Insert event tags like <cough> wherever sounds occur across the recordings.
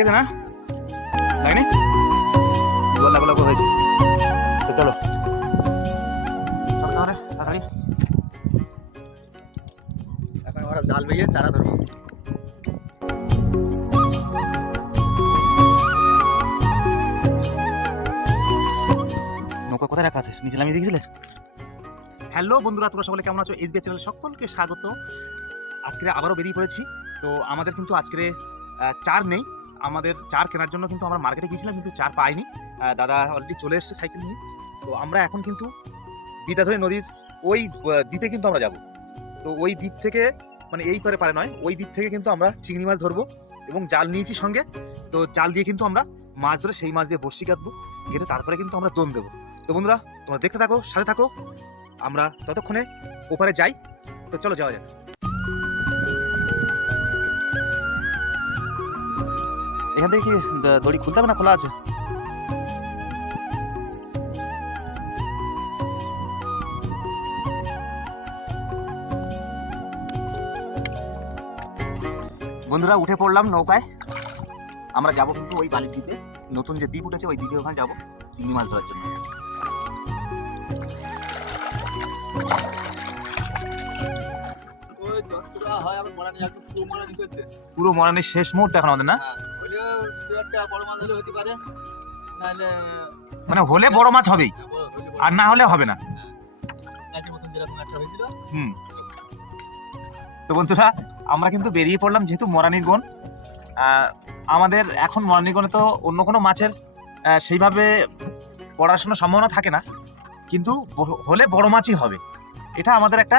লেগেছে না? লাগনি লাগো লাগো হয়েছে তো চলো। চলো তাড়াতাড়ি। এখন আমরা জাল বেরিয়ে চারা ধরবো। নৌকা কোথায় রাখা আছে? নিচে নামিয়ে দেখেছিলে? হ্যালো বন্ধুরা তোমরা সকলে কেমন আছো? এসবিআই চ্যানেল সকলকে স্বাগত। আজকে আবারও বেরিয়ে পড়েছি। তো আমাদের কিন্তু আজকে চার নেই। আমাদের চার কেনার জন্য কিন্তু আমরা মার্কেটে গিয়েছিলাম, কিন্তু চার পাইনি। দাদা অলরেডি চলে এসেছে সাইকেল নিয়ে। তো আমরা এখন কিন্তু বিদ্যাধরী নদীর ওই দ্বীপে কিন্তু আমরা যাব। তো ওই দ্বীপ থেকে মানে এই পারে পারে নয়, ওই দ্বীপ থেকে কিন্তু আমরা চিংড়ি মাছ ধরবো এবং জাল নিয়েছি সঙ্গে। তো জাল দিয়ে কিন্তু আমরা মাছ ধরে সেই মাছ দিয়ে বড়শি কাটবো, কেটে তারপরে কিন্তু আমরা দোন দেবো। তো বন্ধুরা, তোমরা দেখতে থাকো, সাথে থাকো। আমরা ততক্ষণে ওপারে যাই। তো চলো যাওয়া যাক। এখান থেকে কি দড়ি খুলতে হবে না খোলা আছে? বন্ধুরা উঠে পড়লাম নৌকায়। আমরা যাব কিন্তু ওই বালির দ্বীপে নতুন যে দ্বীপ উঠেছে ওই দ্বীপে ওখানে যাব। চিংড়ি মাছ ধরার জন্য। হয় পুরো পুরো মরানির শেষ মুহূর্ত এখন আমাদের না? হ্যাঁ একটা বড় মাছ হলে হতে পারে। নাহলে মানে হলে বড় মাছ হবেই হ্যাঁ। আর না হলে হবে না। একই মতন যেরকম একটা হয়েছিল। হুম। তো বন্ধুরা আমরা কিন্তু বেরিয়ে পড়লাম যেহেতু মরানির গন আহ, আমাদের এখন মরানির গনে তো অন্য কোনো মাছের সেইভাবে পড়াশোনার সম্ভাবনা থাকে না। কিন্তু হলে বড় মাছই হবে। এটা আমাদের একটা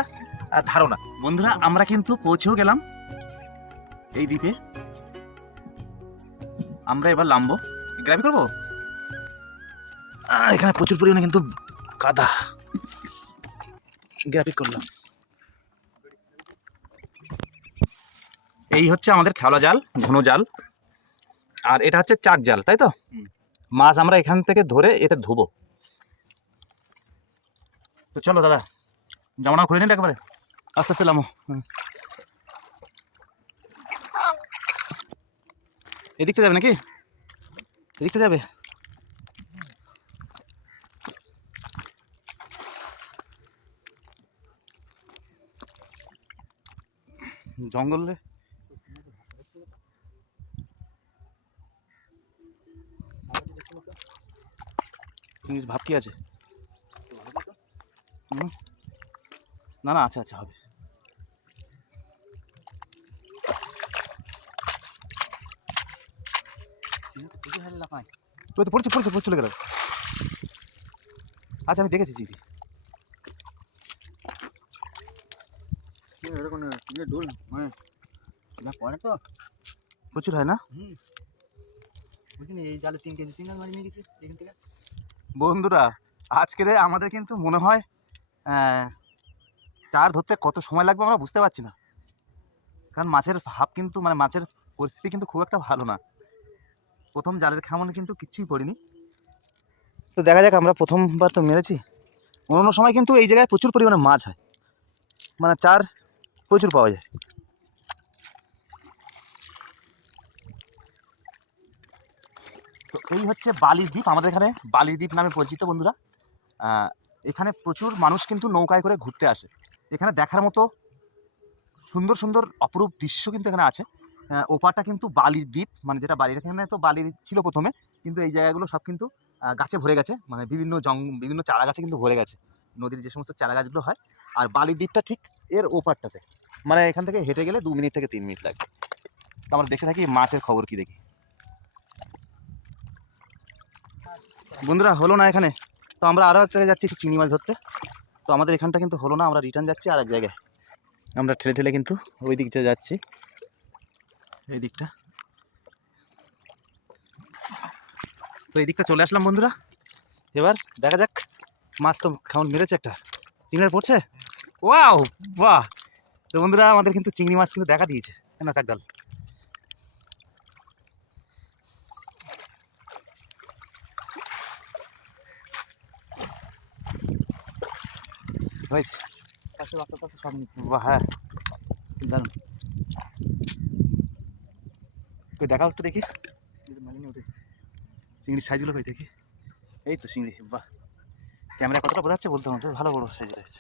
ধারণা। বন্ধুরা আমরা কিন্তু পৌঁছেও গেলাম এই দ্বীপে। আমরা এবার নামবো। গ্রাবি করব? এখানে প্রচুর পরিমাণে কিন্তু কাদা। গ্রাফিক করলাম। এই হচ্ছে আমাদের খেওলা জাল ঘন জাল। আর এটা হচ্ছে চাক জাল তাই তো? মাছ আমরা এখান থেকে ধরে এতে ধোবো। তো চলো দাদা জামানা খুলে নিন একেবারে। আস্তে আস্তে নামো। এদিকটা যাবে নাকি? এদিকটা যাবে? জঙ্গলে? ভাব কি আছে? না না আছে আছে হবে ওই তো পড়ছে পড়ছে পড়ে চলে গেল। আচ্ছা আমি দেখেছি চিংড়ি মানে তো? প্রচুর হয় না? বন্ধুরা আজকের আমাদের কিন্তু মনে হয় চার ধরতে কত সময় লাগবে আমরা বুঝতে পারছি না। কারণ মাছের ভাব কিন্তু মানে মাছের পরিস্থিতি কিন্তু খুব একটা ভালো না। প্রথম জালের খামনে কিন্তু কিচ্ছুই পড়িনি। তো দেখা যাক, আমরা প্রথমবার তো মেরেছি। অন্য সময় কিন্তু এই জায়গায় প্রচুর পরিমাণে মাছ হয়। মানে চার প্রচুর পাওয়া যায়। তো এই হচ্ছে বালির দ্বীপ, আমাদের এখানে বালির দ্বীপ নামে পরিচিত বন্ধুরা। এখানে প্রচুর মানুষ কিন্তু নৌকায় করে ঘুরতে আসে। এখানে দেখার মতো সুন্দর সুন্দর অপরূপ দৃশ্য কিন্তু এখানে আছে। ওপারটা কিন্তু বালির দ্বীপ মানে যেটা বালির এখানে তো বালির ছিল প্রথমে, কিন্তু এই জায়গাগুলো সব কিন্তু গাছে ভরে গেছে মানে বিভিন্ন জং, বিভিন্ন চারা গাছে কিন্তু ভরে গেছে, নদীর যে সমস্ত চারা গাছগুলো হয়, আর বালির দ্বীপটা ঠিক এর ওপারটাতে মানে এখান থেকে হেঁটে গেলে দু মিনিট থেকে তিন মিনিট লাগে তো আমরা দেখে থাকি মাছের খবর কি দেখি। বন্ধুরা, হলো না এখানে, তো আমরা আরও এক জায়গায় যাচ্ছি চিংড়ি মাছ ধরতে। তো আমাদের এখানটা কিন্তু হলো না, আমরা রিটার্ন যাচ্ছি আর এক জায়গায়। আমরা ঠেলে ঠেলে কিন্তু ওই দিকটা যাচ্ছি। এই দিকটা তো এই দিকটা চলে আসলাম বন্ধুরা। এবার দেখা যাক মাছ তো খাওয়ান মেরেছে একটা। চিংড়ি পড়ছে? ওয়াও বাহ। তো বন্ধুরা আমাদের কিন্তু চিংড়ি মাছ কিন্তু দেখা দিয়েছে। না চাকদাল হয়েছে। বাহ হ্যাঁ। দারুণ। দেখাও একটু দেখি। চিংড়ির সাইজগুলো কই দেখি। এই তো চিংড়ি, বাহ। ক্যামেরা কতটা বোঝাচ্ছে বলতে হবে ভালো বড় সাইজ রয়েছে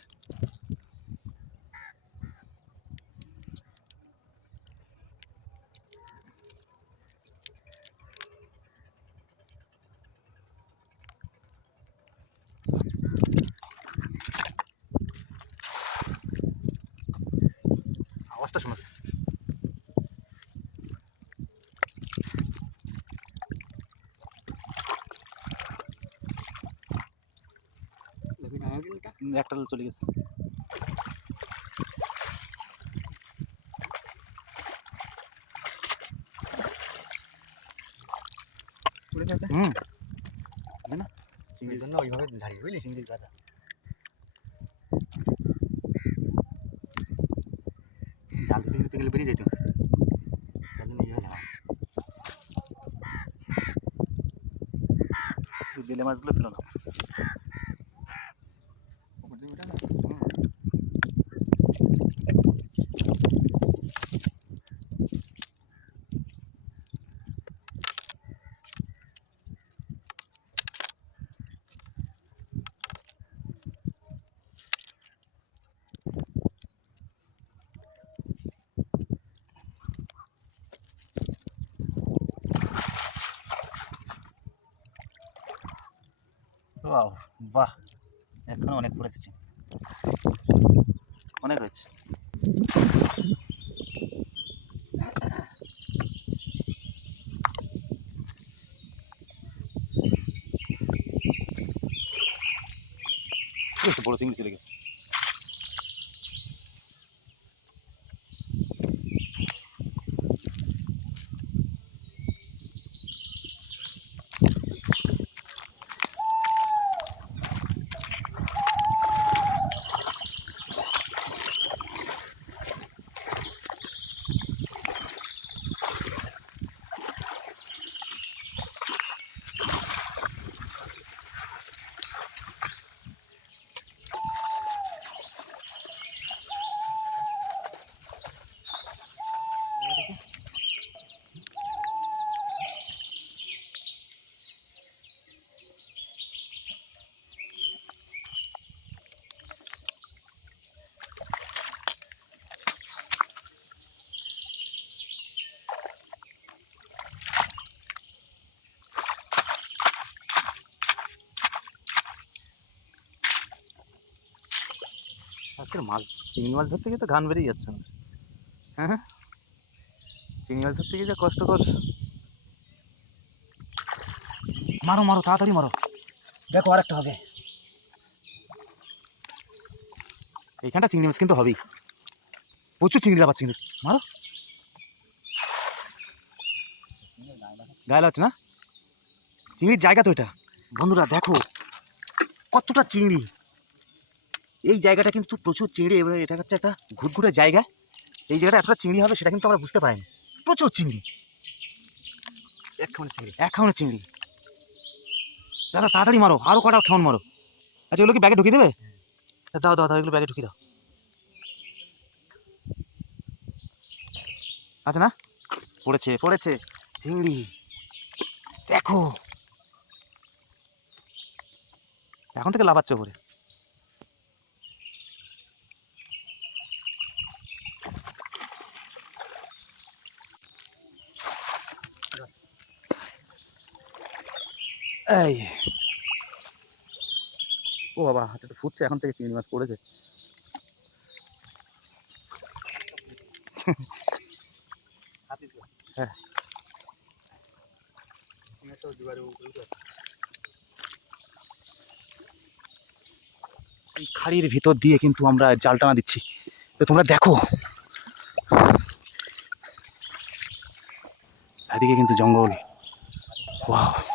একটা চলে গেছে। হুম। না? চিংড়ি জন্য ওইভাবে ঝাড়িয়ে বুঝলি? চিংড়ির গাদা জাল দিতে দিতে গেলে বেরিয়ে যেত। ঝাড়া। বেলে মাছগুলো ফেলো না উপর দিয়ে উঠে না বাহ এখানে অনেক পড়েছে অনেক রয়েছে বড় চিংড়ি চলে গেছে। আজকের মাছ, চিংড়ি মাছ ধরতে গিয়ে তো গান বেরিয়ে যাচ্ছে আমার হ্যাঁ হ্যাঁ? চিংড়ি মাছ ধরতে গিয়ে যা কষ্টকর মারো মারো, তাড়াতাড়ি মারো। দেখো আরেকটা হবে। এইখানটা চিংড়ি মাছ কিন্তু হবেই। প্রচুর চিংড়ি লাফাচ্ছে চিংড়ি মারো। গায়ে লাগছে না? চিংড়ির জায়গা তো এটা। বন্ধুরা, দেখো। কতটা চিংড়ি। এই জায়গাটা কিন্তু প্রচুর চিংড়ি এবার এটা হচ্ছে একটা ঘুরঘুরে জায়গা। এই জায়গাটা এতটা চিংড়ি হবে সেটা কিন্তু আমরা বুঝতে পারিনি। প্রচুর চিংড়ি। একখানে চিংড়ি চিংড়ি। দাদা, তাড়াতাড়ি মারো আরও কটা খাওয়ান মারো। আচ্ছা এগুলো কি ব্যাগে ঢুকিয়ে দেবে? দাও দাও দাও, এগুলো ব্যাগে ঢুকিয়ে দাও। আচ্ছা না? পড়েছে পড়েছে। চিংড়ি। দেখো। এখন থেকে লাফাচ্ছে ওপরে এই। ও বাবা হাতে তো ফুটছে, এখন থেকে চিংড়ি মাছ পড়েছে। হ্যাঁ। খাড়ির ভিতর দিয়ে কিন্তু আমরা জাল টানা দিচ্ছি। তো তোমরা দেখো। চারিদিকে কিন্তু জঙ্গল। ওয়াও।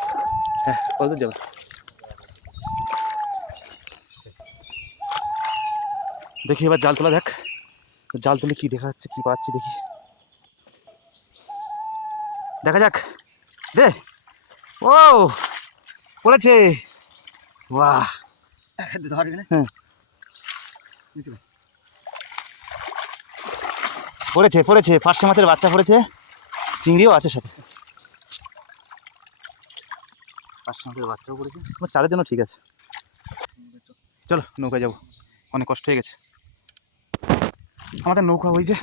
হ্যাঁ কত যাবে দেখি এবার জাল তোলা দেখ। জাল তুলে কি দেখা যাচ্ছে কি পাচ্ছি দেখি। দেখা যাক। দে। ও পড়েছে। বাহ। হ্যাঁ। পড়েছে পড়েছে। পার্শে মাছের বাচ্চা পড়েছে। চিংড়িও আছে সাথে। পাঁচশো বাচ্চাও পড়েছে। আমার চারের জন্য ঠিক আছে। চলো, নৌকায় যাব। অনেক কষ্ট হয়ে গেছে। আমাদের নৌকা ওই যে,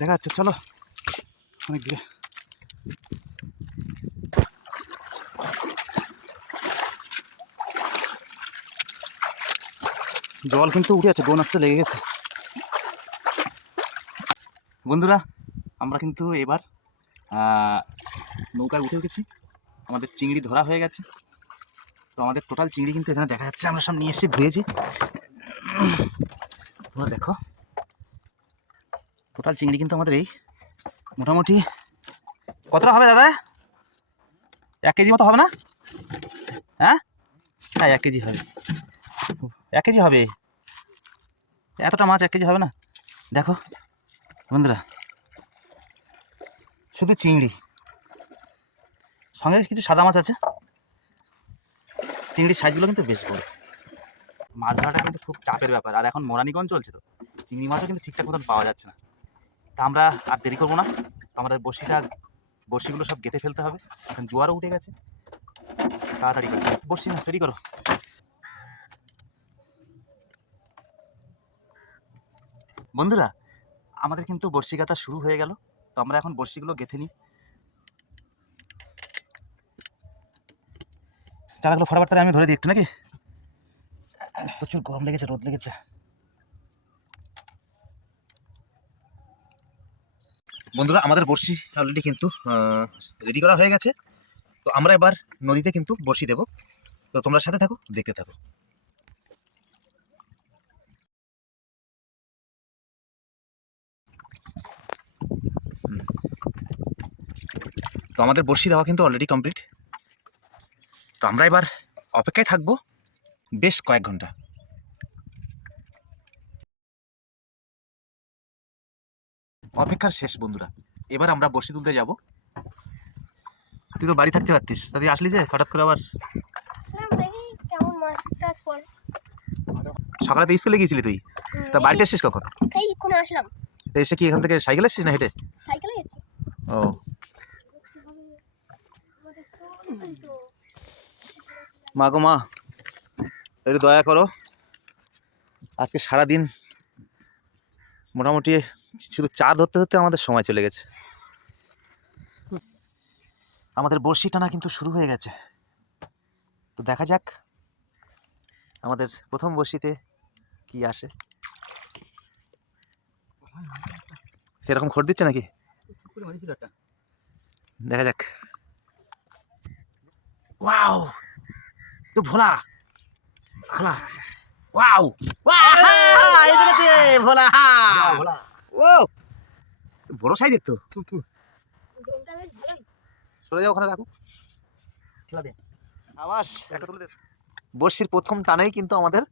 দেখা যাচ্ছে, চলো। অনেক দূরে। জল কিন্তু উঠে আছে, বোন আসতে লেগে গেছে। বন্ধুরা, আমরা কিন্তু এবার নৌকায় উঠে গেছি আমাদের চিংড়ি ধরা হয়ে গেছে। তো আমাদের টোটাল চিংড়ি কিন্তু এখানে দেখা যাচ্ছে। আমরা সব নিয়ে এসে ধুয়েছি। তোমরা দেখো। টোটাল চিংড়ি কিন্তু আমাদের এই মোটামুটি কতটা হবে দাদা? এক কেজি মতো হবে না? হ্যাঁ? হ্যাঁ এক কেজি হবে। এক কেজি হবে। এতটা মাছ এক কেজি হবে না? দেখো বন্ধুরা, শুধু চিংড়ি। সঙ্গে কিছু সাদা মাছ আছে? চিংড়ির সাইজগুলো কিন্তু বেশ বড়। মাছ ধরাটা কিন্তু খুব চাপের ব্যাপার, আর এখন মোরানিগঞ্জ চলছে তো, চিংড়ি মাছও কিন্তু ঠিকঠাক মতন পাওয়া যাচ্ছে না। তা আমরা আর দেরি করব না, তো আমাদের বড়শিটা বড়শিগুলো সব গেঁথে ফেলতে হবে, এখন জোয়ারও উঠে গেছে। তাড়াতাড়ি করো বড়শি না রেডি করো। বন্ধুরা, আমাদের কিন্তু বড়শি গাথা শুরু হয়ে গেল, তো আমরা এখন বড়শিগুলো গেঁথে নিই। চারাগুলো ফটাফট তাহলে আমি ধরে দিই একটু নাকি? প্রচুর গরম লেগেছে, রোদ লেগেছে। বন্ধুরা, আমাদের বড়শি অলরেডি কিন্তু রেডি করা হয়ে গেছে। তো আমরা এবার নদীতে কিন্তু বড়শি দেবো। তো তোমরা সাথে থাকো, দেখতে থাকো। তো আমাদের বড়শি দেওয়া কিন্তু অলরেডি কমপ্লিট তো আমরা এবার অপেক্ষায় থাকব বেশ কয়েক ঘণ্টা। অপেক্ষার শেষ বন্ধুরা। এবার আমরা বড়শি তুলতে যাব। তুই তো বাড়ি থাকতে পারতিস। তাদের আসলি যে? হঠাৎ করে আবার? পড়ে। সকালে তো স্কুলে গিয়েছিলি তুই? তা বাড়িতে এসছিস কখন? আসলাম। এসে কি এখান থেকে সাইকেল এসছিস না হেঁটে? সাইকেলে ও। মা গো মা, একটু দয়া করো। আজকে সারাদিন মোটামুটি শুধু চা ধরতে ধরতে আমাদের সময় চলে গেছে। আমাদের বড়শি টানা কিন্তু শুরু হয়ে গেছে। তো দেখা যাক আমাদের প্রথম বড়শিতে কি আসে। সেরকম খড় দিচ্ছে নাকি? দেখা যাক। ওয়াও! তো ভোলা ভোলা ওয়াও এসে গেছে ভোলা। ভোলা। ও বড় সাইজের তো। সরে যাও ওখানে রাখো আবাস একটা তুলে দে। বর্ষির প্রথম টানেই কিন্তু আমাদের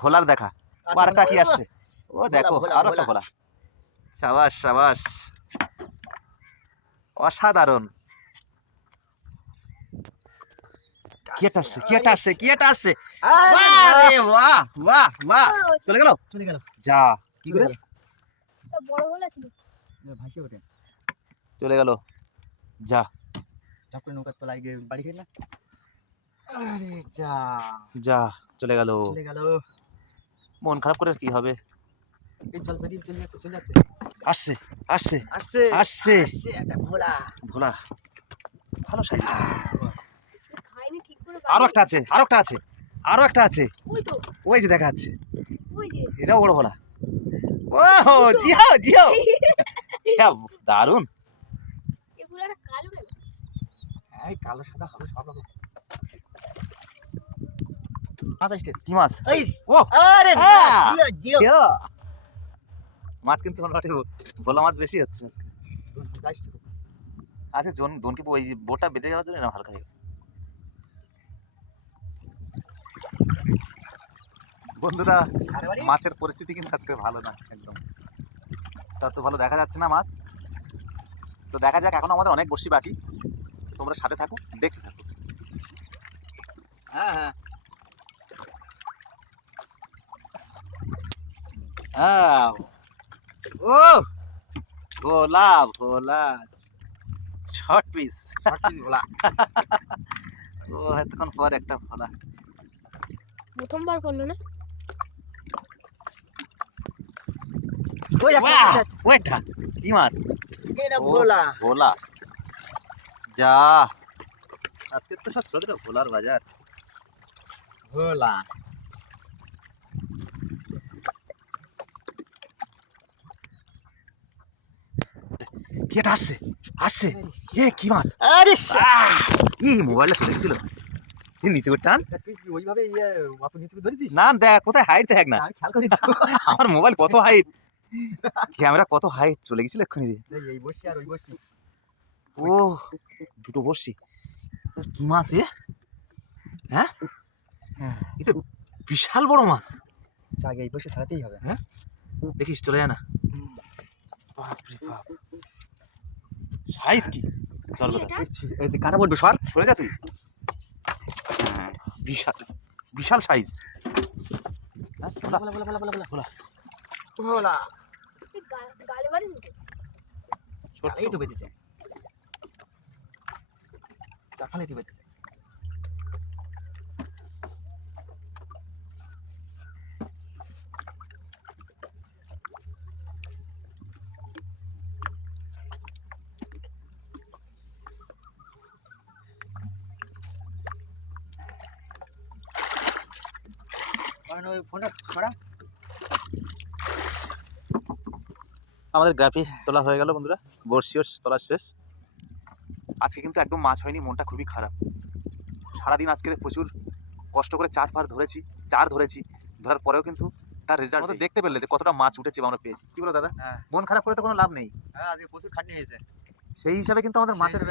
ভোলার দেখা। আরেকটা কি আসছে। ও দেখো আরও একটা ভোলা। ভোলা। সাবাস সাবাস। অসাধারণ। কি একটা আসছে কি একটা আসছে কি একটা আসছে বাহ বাহ! বাহ! চলে গেল? চলে গেল। যা কি করে? বড় হলা ছিল ভাসিয়ে ওঠে। চলে গেল। যা। চাপ করে নৌকার তলায় গিয়ে বাড়ি খেয়ে না আরে যা। যা চলে গেল। চলে গেল। মন খারাপ করে কি হবে? বেরিয়ে চলে যাচ্ছে চলে যাচ্ছে। আসছে আসছে আসছে আসছে। ভোলা। ভোলা। ভালো সাইজ। আরও একটা আছে আরও একটা আছে আরও একটা আছে। ওই যে দেখা যাচ্ছে এটাও বড় ভোলা ও জিও জিও <laughs> ইয়া, দারুণ। এগুলো একটা কালো কেন এই কালো সাদা হবে সব রকম। মাছ ও আরে হ্যাঁ, জিও জিও জিও। মাছ কিন্তু মোটামুটি ভোলা মাছ বেশি হচ্ছে আজকে। আচ্ছা জন দনকে ওই বোটা বেঁধে যাওয়ার জন্য না হালকা হয়ে বন্ধুরা মাছের পরিস্থিতি কিন্তু আজকে ভালো না একদম। তত ভালো দেখা যাচ্ছে না মাছ। তো দেখা যাক এখন আমাদের অনেক বসি বাকি। তোমরা সাথে থাকো দেখতে থাকো। হ্যাঁ হ্যাঁ। হ্যাঁ। ও! Bhola Bhola short piece short piece Bhola ও এতক্ষণ পর একটা ফলা। প্রথমবার করল না? ওইটা। কি মাছ? এটা ভোলা। ভোলা। যা। আজকে তো সব ছোট ভোলার বাজার। ভোলা। কি এটা আসছে? আসছে। এ কি মাছ? আরে আহ! এই মোবাইলটা চলে গেছিল। এই নিচে করে টান। ওইভাবে ইয়ে না দেখ কোথায় হাইট দেখ না। আমার মোবাইল কত হাইট ক্যামেরা কত হাইট চলে গেছিল এক্ষুনি রে। ও দুটো বসছি। কি মাছ এ? হ্যাঁ? এ তো বিশাল বড় মাছ। আগে এই বসে ছাড়াতেই হবে। হ্যাঁ? দেখিস চলে যায় না। বাপরে বাপ। সাইজ কি? চল কথা। কাটা পড়বে সর। সরে যা তুই। হ্যাঁ, বিশাল বিশাল সাইজ বলা বলা বলা বলা বলা খোলা ভোলা এই গা- গালে বাড়িনি তো বেঁধেছে চাপালে তো বেঁধেছে কারণ ওই ফোনটা ছড়া আমাদের গ্রাফি তোলা হয়ে গেল বন্ধুরা। বর্ষিও তোলা শেষ। আজকে কিন্তু একদম মাছ হয়নি মনটা খুবই খারাপ। সারাদিন আজকে প্রচুর কষ্ট করে চার পার ধরেছি চার ধরেছি। ধরার পরেও কিন্তু তার রেজাল্ট দেখতে পেলে যে কতটা মাছ উঠেছে আমরা পেয়েছি। কি বলো দাদা? হ্যাঁ। মন খারাপ করে তো কোনো লাভ নেই। হ্যাঁ আজকে প্রচুর খাটনি হয়েছে। সেই হিসাবে কিন্তু আমাদের মাছের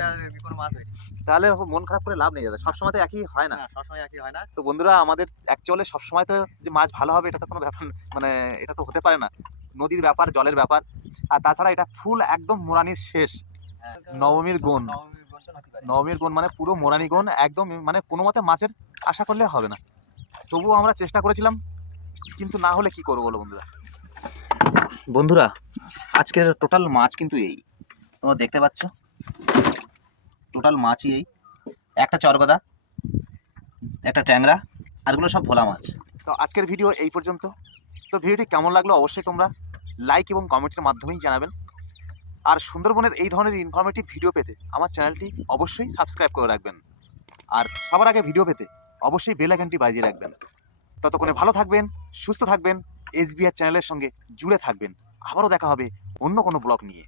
কোনো মাছ হয়নি। তাহলে মন খারাপ করে লাভ নেই দাদা। সবসময় তো একই হয় না। না সবসময় একই হয় না। তো বন্ধুরা আমাদের অ্যাকচুয়ালি সবসময় তো যে মাছ ভালো হবে এটা তো কোনো ব্যাপার মানে এটা তো হতে পারে না। নদীর ব্যাপার জলের ব্যাপার। আর তাছাড়া এটা ফুল একদম মোরানির শেষ। নবমীর গুণ। নবমীর গুণ মানে পুরো মোরানি গুণ একদম মানে কোনো মতে মাছের আশা করলে হবে না। তবুও আমরা চেষ্টা করেছিলাম কিন্তু না হলে কি করব বলো বন্ধুরা? বন্ধুরা আজকের টোটাল মাছ কিন্তু এই। তোমরা দেখতে পাচ্ছ? টোটাল মাছই এই। একটা চরগদা একটা ট্যাংরা আরগুলো সব ভোলা মাছ। তো আজকের ভিডিও এই পর্যন্ত। তো ভিডিওটি কেমন লাগল অবশ্যই তোমরা লাইক এবং কমেন্টের মাধ্যমেই জানাবেন। আর সুন্দরবনের এই ধরনের ইনফরমেটিভ ভিডিও পেতে আমার চ্যানেলটি অবশ্যই সাবস্ক্রাইব করে রাখবেন। আর সবার আগে ভিডিও পেতে অবশ্যই বেল আইকনটি বাজিয়ে রাখবেন। ততক্ষণে ভালো থাকবেন, সুস্থ থাকবেন এসবিআর চ্যানেলের সঙ্গে জুড়ে থাকবেন। আবারও দেখা হবে অন্য কোনো ব্লগ নিয়ে।